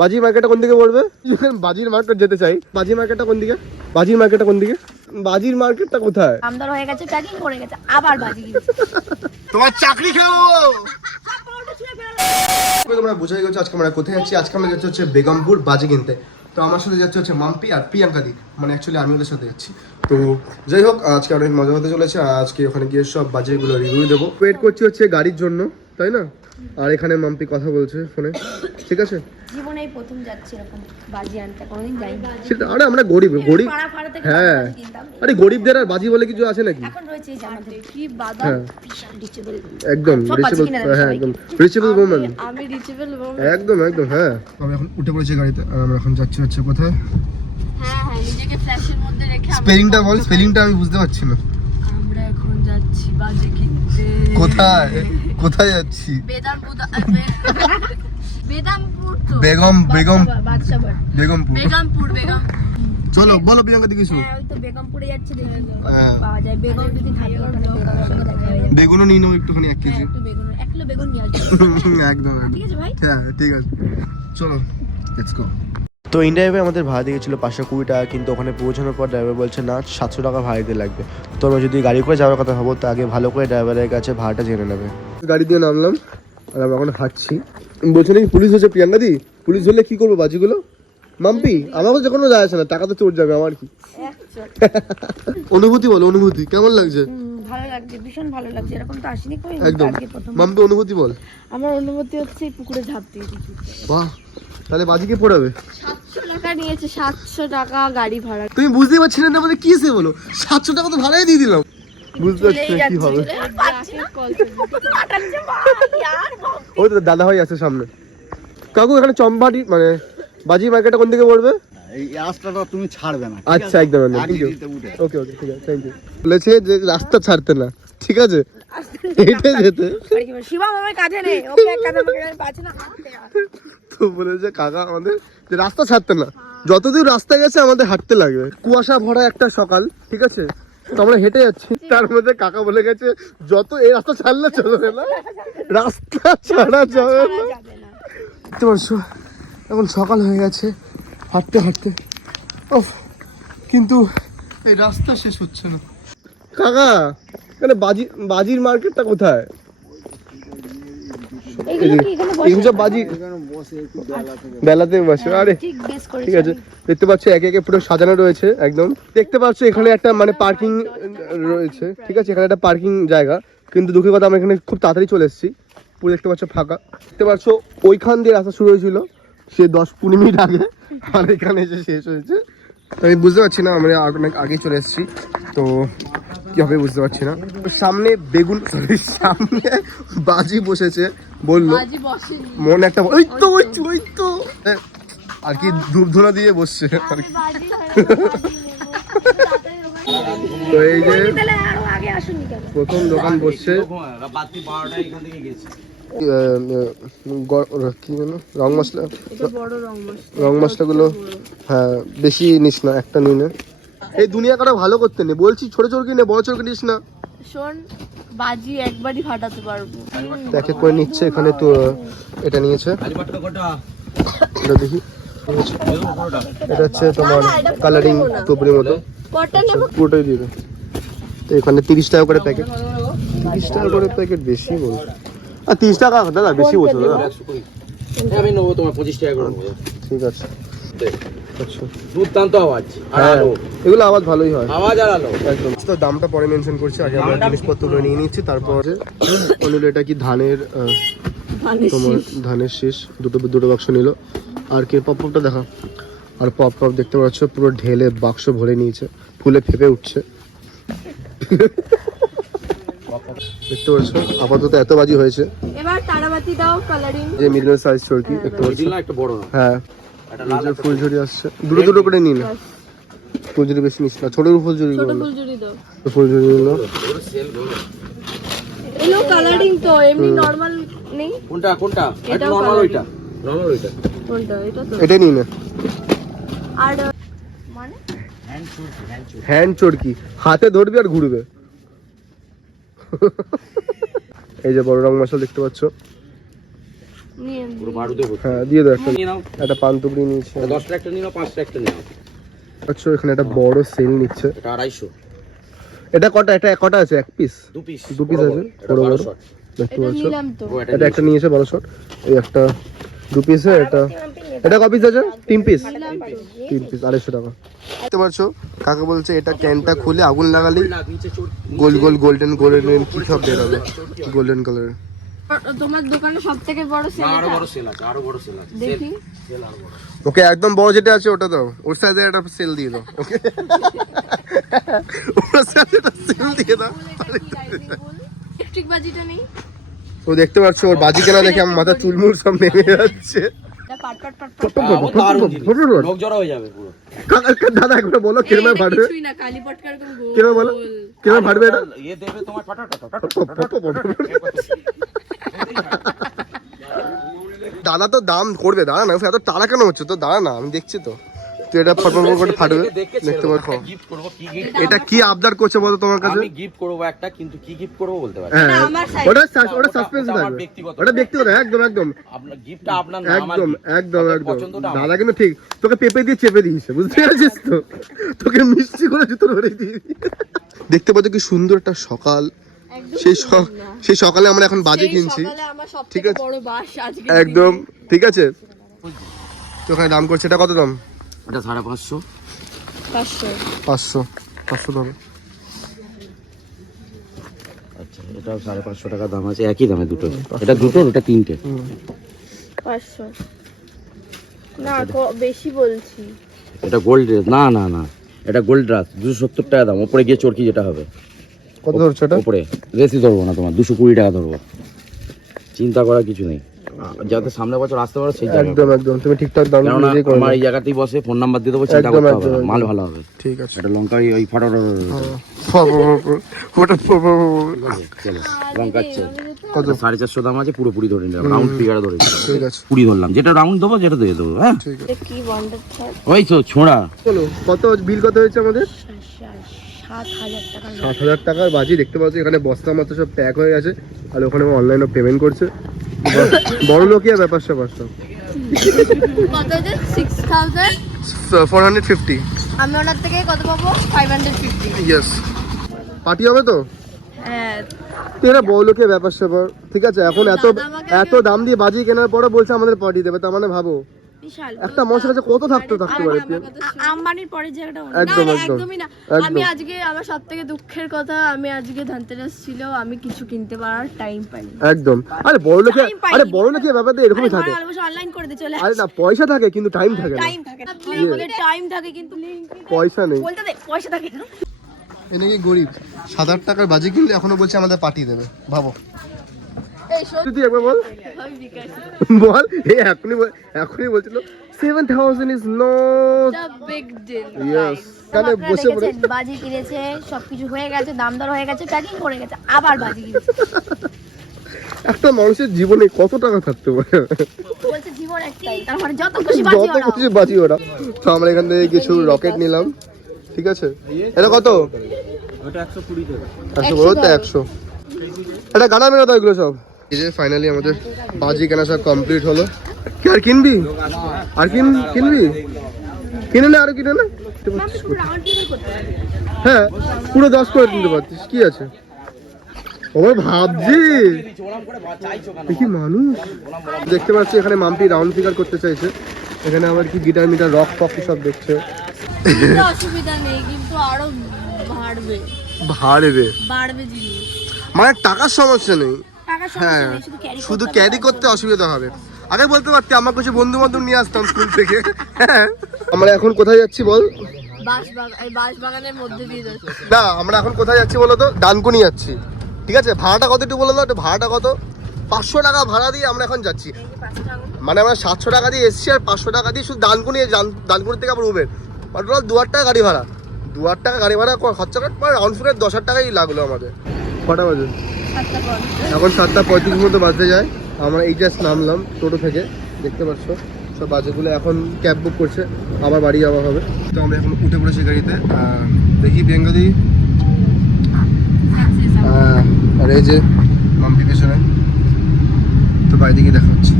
বাজি মার্কেটটা কোন দিকে পড়বে? বাজির মার্কেট যেতে চাই। বাজি মার্কেটটা কোন দিকে? বাজির মার্কেটটা কোন দিকে? বাজির মার্কেটটা কোথায়? আমদার হয়ে গেছে প্যাকিং করে গেছে আবার বাজি তোমার চাকরি খেলো! তোমরা বোঝাই গেছো আজকে আমরা কোথায় যাচ্ছি আজকে আমরা যাচ্ছি হচ্ছে বেগমপুর বাজি কিনতে। তো আমার সাথে যাচ্ছে হচ্ছে মাম্পি আর প্রিয়াঙ্কা দি। মানে অ্যাকচুয়ালি আমি ওদের সাথে যাচ্ছি। তো যাই হোক আজকে অনেক মজা হতে চলেছে। আজকে ওখানে গিয়ে সব বাজিগুলো রিভিউ দেবো। ওয়েট করছি হচ্ছে গাড়ির জন্য তাই না? আর এখানে মাম্পি কথা বলছে ফোনে। ঠিক আছে? প্রথম যাচ্ছি এরকম বাজি আনতে কোনোদিন যাইনি। সেটা আরে আমরা গরিব গরিব ফাড়া থেকে হ্যাঁ। আরে গরিবদের আর বাজি বলে কিছু আছে নাকি? এখন রয়েছে আমাদের। কি বাদাম হ্যাঁ। একদম রিচেবল হ্যাঁ একদম। রিচেবল ওম্যান আমি একদম একদম হ্যাঁ। আমি এখন উঠে পড়েছি গাড়িতে। আর আমরা এখন যাচ্ছি হচ্ছে কোথায়? হ্যাঁ হ্যাঁ নিজেকে ফ্ল্যাশের মধ্যে রেখে স্পেলিংটা বল স্পেলিংটা আমি বুঝতে পারছি না। আমরা এখন যাচ্ছি বাজি কিনতে। কোথায়? কোথায় যাচ্ছি? বেদামপুর তো বেগম বেগম বেগমপুর। বেগমপুর বেগম। চলো বলো প্রিয়াঙ্কা দিকে হ্যাঁ ওই তো বেগমপুরে যাচ্ছি দেখি। হ্যাঁ। দেখা হয়ে বেগুনও নিয়ে নেব একটুখানি এক কেজি। একদম একদম। ঠিক আছে ভাই। হ্যাঁ ঠিক আছে। চলো লেটস গো তো ইন্ডিয়াবে আমাদের ভাড়া দিয়েছিল পাঁচশো কুড়ি টাকা কিন্তু ওখানে পৌঁছানোর পর ড্রাইভার বলছে না সাতশো টাকা ভাড়া দিতে লাগবে। তো আমরা যদি গাড়ি করে যাওয়ার কথা ভাবো তো আগে ভালো করে ড্রাইভারের কাছে ভাড়াটা জেনে নেবে। গাড়ি দিয়ে নামলাম আর আমরা এখন হাঁটছি। বলছে নাকি পুলিশ হচ্ছে প্রিয়াঙ্কা দি? পুলিশ হলে কি করব বাজিগুলো? মাম্পি আমার তো কোনো যায় আসে না টাকা তো চোর যাবে আমার কি? অনুভূতি বলো অনুভূতি কেমন লাগছে? ভালো লাগছে ভীষণ ভালো লাগছে এরকম তো আসেনি কই? একদম। মাম্পি অনুভূতি বল। আমার অনুমতি হচ্ছে পুকুরে ঝাঁপ দিয়ে দিচ্ছি বাহ তাহলে বাজিকে পড়াবে? সাতশো টাকা নিয়েছে সাতশো টাকা গাড়ি ভাড়া। তুমি বুঝতে পারছি না আমাদের কি সে বলো? সাতশো টাকা তো ভাড়াই দিয়ে দিলাম। বুঝতে পারছি না কি হবে। ওই তো দাদা ভাই আছে সামনে। কাকু এখানে চম্পাটি মানে বাজি মার্কেটটা কোন দিকে পড়বে? এই রাস্তাটা তুমি ছাড়বে না আচ্ছা একদম থ্যাংক ইউ ওকে ওকে ঠিক আছে থ্যাংক ইউ বলেছে যে রাস্তা ছাড়তে না ঠিক আছে? হেঁটে যেতে। শিবা মামার কাছে নেই ওকে এক কাছে আমাকে পাচ্ছে না তো বলেছে কাকা আমাদের যে রাস্তা ছাড়তে না যতদূর রাস্তা গেছে আমাদের হাঁটতে লাগবে। কুয়াশা ভরা একটা সকাল ঠিক আছে? তো আমরা হেঁটে যাচ্ছি। তার মধ্যে কাকা বলে গেছে, যত এই রাস্তা ছাড়লে চলবে না? রাস্তা ছাড়া যাবে না? এখন সকাল হয়ে গেছে, হাঁটতে হাঁটতে। ওফ কিন্তু এই রাস্তা শেষ হচ্ছে না। কাকা, এখানে বাজি বাজির মার্কেটটা কোথায় এইগুলো কি এখানে বসে এগুলো বাজি বেলাতে বসে আরে ঠিক আছে। দেখতে পাচ্ছ একে একে পুরো সাজানো রয়েছে একদম। দেখতে পাচ্ছ এখানে একটা মানে পার্কিং রয়েছে। ঠিক আছে এখানে একটা পার্কিং জায়গা। কিন্তু দুঃখের কথা আমরা এখানে খুব তাড়াতাড়ি চলে এসেছি। পুরো দেখতে পাচ্ছ ফাঁকা। দেখতে পাচ্ছ ওইখান দিয়ে রাস্তা শুরু হয়েছিল সে দশ পনেরো মিনিট আগে। আর এখানে এসে শেষ হয়েছে। আমি বুঝতে পারছি না আমরা অনেক আগেই চলে এসেছি। তো কি হবে বুঝতে পারছি না। সামনে বেগুন সামনে বাজি বসেছে বলল। মন একটা ওই তো ওই তো ওই তো। আর কি ধূপ ধুনা দিয়ে বসছে। আর কি। তো এই যে প্রথম দোকান বসছে। কি যেন? রং মশলা। রং মশলা। রং মশলাগুলো হ্যাঁ বেশি নিস না একটা নিয়ে এই দুনিয়া কাটা ভালো করতে নেই। বলছি ছোট ছোট কিনে বড় ছোট নিস না। শোন বাজি একবারই ফাটাতে পারব। এক করে নিচ্ছে এখানে তো এটা নিয়েছে। এটা দেখি। এটা হচ্ছে তোমার কালারিং টুপড়ির মতো। কটা নেব পুরোটাই দিবে তো এখানে তিরিশ টাকা করে প্যাকেট তিরিশ টাকা করে প্যাকেট বেশি বলছো আর তিরিশ টাকা দাদা বেশি বলছো দাদা। আমি নেব তোমার পঁচিশ টাকা করে ঠিক আছে। আচ্ছা দুর্দান্ত আওয়াজ আর হ্যাঁ আলো এগুলো আওয়াজ ভালোই হয়। আওয়াজ আর আলো একদম। তো দামটা পরে মেনশন করছি আগে আমরা জিনিসপত্রগুলো নিয়ে নিচ্ছি তারপর অনুল এটা কি ধানের তোমার ধানের শেষ? দুটো দুটো বাক্স নিল। আর কি পপ পপটা দেখা। আর পপ পপ দেখতে পাচ্ছ পুরো ঢেলে বাক্স ভরে নিয়েছে। ফুলে ফেপে উঠছে। দেখতে পাচ্ছ আপাতত এত বাজি হয়েছে। এবার তারাবাতি দাও কালারিং যে মিডিয়াম সাইজ চরকি দেখতে পাচ্ছ? না একটু বড় হ্যাঁ। যে ফুলঝুরি আসছে। দুটো দুটো করে নিন। ফুলঝুরি বেশি নিস না। ছোট ফুলঝুরি ছোট ফুলঝুরি দাও। ফুলঝুরি এলো কালারিং তো এমনি নরমাল নেই। কোনটা কোনটা? এটা নরমাল ওইটা। নরমাল ওইটা। কোনটা? এটা তো এটাই নিন আর মানে? হ্যান্ড চড়কি হাতে ধরবি আর ঘুরবে। এই যে বড় রং মশলা দেখতে পাচ্ছ। পুরো বারুদে ভর্তি। হ্যাঁ দিয়ে দাও একটা। নিয়ে নাও। একটা পান্তুবড়ি নিয়েছে। দশটা একটা নিয়ে নাও পাঁচটা একটা নিয়ে নাও। আচ্ছা এখানে একটা বড় সেল নিচ্ছে। এটা আড়াইশো। এটা কটা এটা কটা আছে? এক পিস দু পিস দু আছে? বড়। বড়? দেখতে এটা পাচ্ছ? একটা নিয়েছে। শট এই একটা দু পিসে এটা এটা ক পিস আছে? তিন পিস তিন পিস আড়াইশো টাকা। দেখতে পাচ্ছ? কাকা বলছে এটা ক্যানটা খুলে আগুন লাগালেই না, নিচে চোর- গোল গোল গোল্ডেন গোল্ডেন কি সব বের হবে? গোল্ডেন কালারের। তোমার দোকানে সব থেকে বড় না, সেল আরও বড় সেল আছে আরও বড় সেল আছে দেখি সেল আরও বড় ওকে একদম বড় যেটা আছে ওটা দাও ওর সাইজে একটা সেল দিয়ে দাও ওকে ওর সাইজে একটা সেল দিয়ে দাও ইলেকট্রিক বাজিটা নেই ও দেখতে পাচ্ছ ওর বাজি কেনা দেখে আমার মাথা চুলমুল সব নেমে যাচ্ছে হয়ে দাদা একবার বলো কিরমে ফাটবে কিরমে বলো কিরমে এটা ইয়ে দেবে তোমার ফাটাটা দাদা তো দাম করবে দাঁড়া না এত তারা কেন হচ্ছে? তো দাঁড়া না আমি দেখছি তো। তুই এটা ফটফট করে ফাটবে দেখতে এটা কি আবদার করছে বলো তোমার কাছে? আমি গিফট করব একটা কিন্তু কি গিফট করব বলতে পারি হ্যাঁ। ওটা ওটা ওটা- সাসপেন্স ওটা থাকবে। ওটা ব্যক্তিগত একদম একদম। আপনার গিফটটা আপনার না আমার একদম একদম দাদা কিন্তু ঠিক তোকে পেঁপে দিয়ে চেপে দিয়েছে বুঝতে পেরেছিস তো? তোকে মিষ্টি করে জুতো ধরে দিয়ে দেখতে পাচ্ছ কি সুন্দর একটা সকাল সেই স- সেই সকালে আমরা এখন বাজে কিনছি। সকালে আমার সব ঠিক আছে। বড় বাস আজকে একদম। ঠিক আছে? তো ওখানে দাম করছে এটা কত দাম? এটা সাড়ে পাঁচশো। পাঁচশো। পাঁচশো। ধরো আচ্ছা এটাও সাড়ে পাঁচশো টাকা দাম আছে একই দামে দুটো। এটা দুটো ওটা তিনটে। পাঁচশো। না বেশি বলছি। এটা গোল্ড না না না। এটা গোল্ড রাস দুশো সত্তর টাকা দাম। ওপরে গিয়ে চরকি যেটা হবে। কত ধরছো এটা? ওপরে। রেসি ধরবো না তোমার দুশো কুড়ি টাকা ধরবো। চিন্তা করার কিছু নেই। যাতে সামনে বছর আসতে পারো সেই জায়গা একদম একদম। তুমি ঠিকঠাক দাম নিজেই করে। আমার এই জায়গাতেই বসে ফোন নাম্বার দিয়ে দেবো চিন্তা করতে হবে মাল ভালো হবে। ঠিক আছে। এটা লঙ্কা ওই- ফাটা ওটা চলো লঙ্কার চেল কত সাড়ে চারশো দাম আছে পুরোপুরি ধরে নিলাম। রাউন্ড ফিগারে ধরে নিলাম। ঠিক আছে। কুড়ি ধরলাম। যেটা রাউন্ড দেবো যেটা দিয়ে দেবো হ্যাঁ? ঠিক আছে। ওই তো ছোঁড়া। চলো কত বিল কত হয়েছে আমাদের? সাত হাজার টাকার বাজি দেখতে পাচ্ছি এখানে বস্তা মাত্র সব প্যাক হয়ে গেছে আর ওখানে অনলাইনে পেমেন্ট করছে। বড় লোকই ব্যাপার স্যাপার সব। ফোর হান্ড্রেড ফিফটি আমি ওনার থেকে কত পাবো? Five hundred fifty yes party হবে তো? হ্যাঁ। এরা ব্যাপার স্যাপার। ঠিক আছে এখন এত এত দাম দিয়ে বাজি কেনার পরে বলছে আমাদের পার্টি দেবে তার মানে ভাবো। বিশাল। একটা মানুষের কাছে কত থাকতে থাকতে পারে আম্বানির পরে একদম, না, একদমই না। আমি আজকে আমার সব থেকে দুঃখের কথা আমি আজকে ধনতেরাস ছিল আমি কিছু কিনতে পারার টাইম পাইনি। একদম। আরে বড় পাইনি। আরে বড় লোকের ব্যাপারটা এরকমই থাকে। অনলাইন করে দিয়ে চলে আরে না পয়সা থাকে কিন্তু টাইম থাকে না। টাইম থাকে না। টাইম থাকে কিন্তু পয়সা নেই। বলতে দে পয়সা থাকে না। এনে কি গরিব। সাত আট টাকার বাজি কিনলে এখনও বলছে আমাদের পাঠিয়ে দেবে। ভাবো। তুই একবার বল। বল। এ এখনই বল- এখনই বলছিল seven thousand is not big deal yes বসে পড়ে। বাজি কিনেছে সবকিছু হয়ে গেছে দাম দর হয়ে গেছে প্যাকিং করে গেছে আবার বাজি কিনেছে। একটা মানুষের জীবনে কত টাকা থাকতে পারে? বলছে জীবন একটাই তার মানে যত খুশি বাজি কিছু বাজি ওরা তো আমরা এখান থেকে কিছু রকেট নিলাম। ঠিক আছে? এটা কত? ওটা একশো কুড়ি টাকা। একশো বলো তো একশো। এটা গানা মেরা দাও এগুলো সব। এই যে ফাইনালি আমাদের বাজি কেনা সব কমপ্লিট হলো। কি আর কিনবি? আর কিন কিনবি? কিনে নে আরও কিনে নে। হ্যাঁ পুরো দশ করে কিনতে পারতিস কি আছে? ও ভাবছি। দেখি মানুষ। দেখতে পাচ্ছি এখানে মাম্পি রাউন্ড ফিগার করতে চাইছে। এখানে আবার কি গিটার মিটার রক ফক সব দেখছে। অসুবিধা নেই কিন্তু আরও বাড়বে। বাড়বে জিনিস। মানে টাকার সমস্যা নেই। হ্যাঁ শুধু ক্যারি করতে অসুবিধা হবে। আগে বলতে পারতি আমার কিছু বন্ধু বান্ধব নিয়ে আসতাম স্কুল থেকে। হ্যাঁ। আমরা এখন কোথায় যাচ্ছি বল? না আমরা এখন কোথায় যাচ্ছি বলো তো? ডানকুনি যাচ্ছি। ঠিক আছে? ভাড়াটা কত একটু বলে একটু ভাড়াটা কত? পাঁচশো টাকা ভাড়া দিয়ে আমরা এখন যাচ্ছি। মানে আমরা সাতশো টাকা দিয়ে এসছি আর পাঁচশো টাকা দিয়ে শুধু ডানকুনি ডান- ডানকুনি থেকে আবার উবের। মানে টোটাল দু হাজার টাকা গাড়ি ভাড়া। দু হাজার টাকা গাড়ি ভাড়া খরচা করে রাউন্ড ফিগার দশ হাজার টাকাই লাগল আমাদের। কটা বাজে? এখন সাতটা পঁয়ত্রিশ মতো বাজতে যায়। আমরা এই জাস্ট নামলাম টোটো থেকে দেখতে পাচ্ছ। সব বাজেগুলো এখন ক্যাব বুক করছে আবার বাড়ি যাওয়া হবে। তো আমরা এখন উঠে পড়েছি গাড়িতে দেখি বেঙ্গলি আর এই যে মাম্পি পেছনে। তো বাইরে দিকে দেখা হচ্ছে।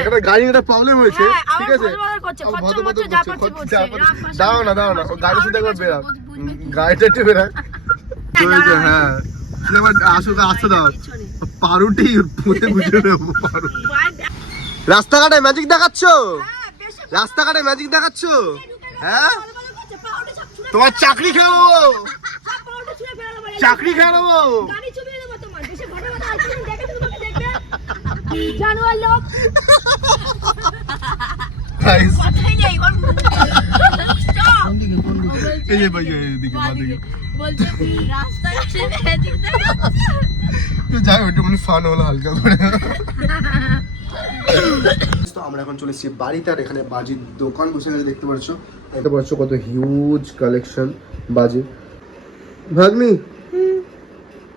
এখানে গাড়ি একটা প্রবলেম হয়েছে হ্যাঁ, ঠিক আছে? ভদ্র ভদ্র করছে, ও খচ্চর ভদ্র ভদ্র মচ্চর যা করছে, পাচ্ছে খচ্চর বলছে, যা রাগ পাচ্ছে। পাচ্ছে, দাঁড়াও না দাঁড়াও না গাড়ি শুধু একবার বেরা। গাড়িটা একটু বেরা। হ্যাঁ। পারুটি নেব রাস্তাঘাটে ম্যাজিক দেখাচ্ছ? রাস্তাঘাটে ম্যাজিক দেখাচ্ছ? হ্যাঁ? তোমার চাকরি খেয়ে চাকরি খেয়ে নেব। জানোয়ার লোক। এই যে ভাই এদিকে বাদিকে বলছে রাস্তাঘাটে magic দেখাচ্ছে। যাই ওইটা মানে ফান হলো হালকা করে। তো আমরা এখন চলে এসেছি বাড়িতে আর এখানে বাজির দোকান বসে গেছে দেখতে পাচ্ছ? দেখতে পাচ্ছ কত হিউজ কালেকশন বাজি। ভাগ্নি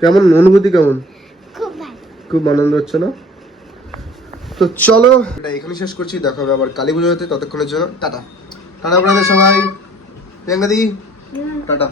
কেমন অনুভূতি কেমন? খুব আনন্দ হচ্ছে না? তো চলো। এটা এখানে শেষ করছি দেখা হবে আবার কালী পুজোতে ততক্ষণের জন্য টাটা। টাটা আপনাদের সবাই। প্রিয়াঙ্কা দি টাটা